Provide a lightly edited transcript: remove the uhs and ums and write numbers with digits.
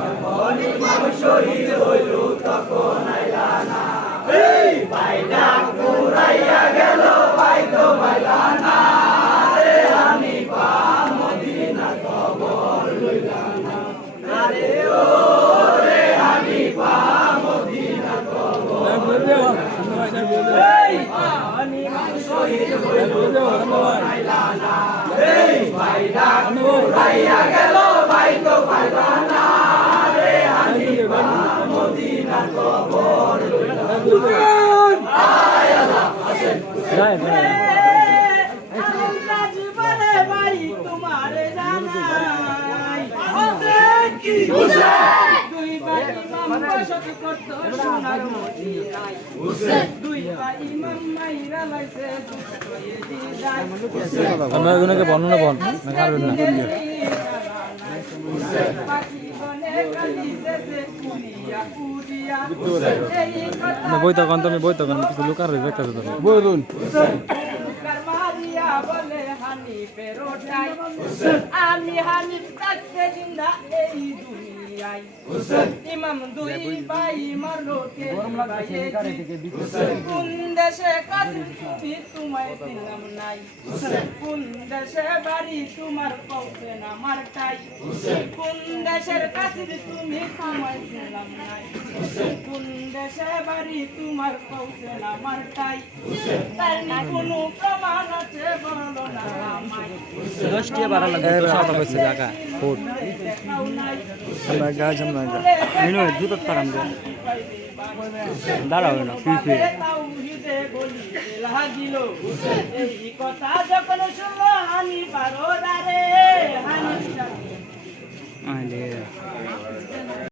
যখন ইমাম শহীদ হইল তখন আইলা না এই বাইনা কুরাইয়া গেল ভাই তো বাইলা না রে হানিফা মদিনা কবর লইলা না আরে ও রে হানিফা মদিনা কবর এই ইমাম শহীদ হইল তখন আইলা না এই বাইনা কুরাইয়া গেল ভাই তো বাইলা না রে হানিফা মদিনা কবর লইলা আয় আল্লাহ আসেন জীবনে ভাই তোমার জানাই কি দুই ভাই ইমাম বসত করত সোনার মদিনায় দুই ভাই ইমাম মাইরা লাইছে দুটোয়ে দিদাই আমরা এগুলোকে বর্ণনা বল না পারবেন না পাখি বনে কালিতেছে কুলিয়া কুলিয়া এই কথা বই তখন তুমি বই তখন কিছু লুকার দেখতে তো বলুন মারিয়া বলে হানিফের ওটাই আমি হানিফ থাকতে জিন্দা এই দুনিয়ায় ইমাম দুই ভাই মারলো কে কোন দেশে কাছে তুমি তোমায় দিলাম নাই কোন দেশে বাড়ি তোমার পৌঁছে না মারটাই কোন দেশের কাছে তুমি তোমায় দিলাম নাই কোন দেশে বাড়ি তোমার পৌঁছে না মারটাই তার না কোনো প্রমাণ আছে বলো না আমায় 10 টিয়া বাড়া লাগে তো সাত হইছে জায়গা ফুট আমরা গাছ আমরা এনো দুটো তারাম দে দাঁড়াও না পিছে তাওহীদে বলি লাগিল এই কথা যখন শুনলো হানি বারোদারে হানি আলে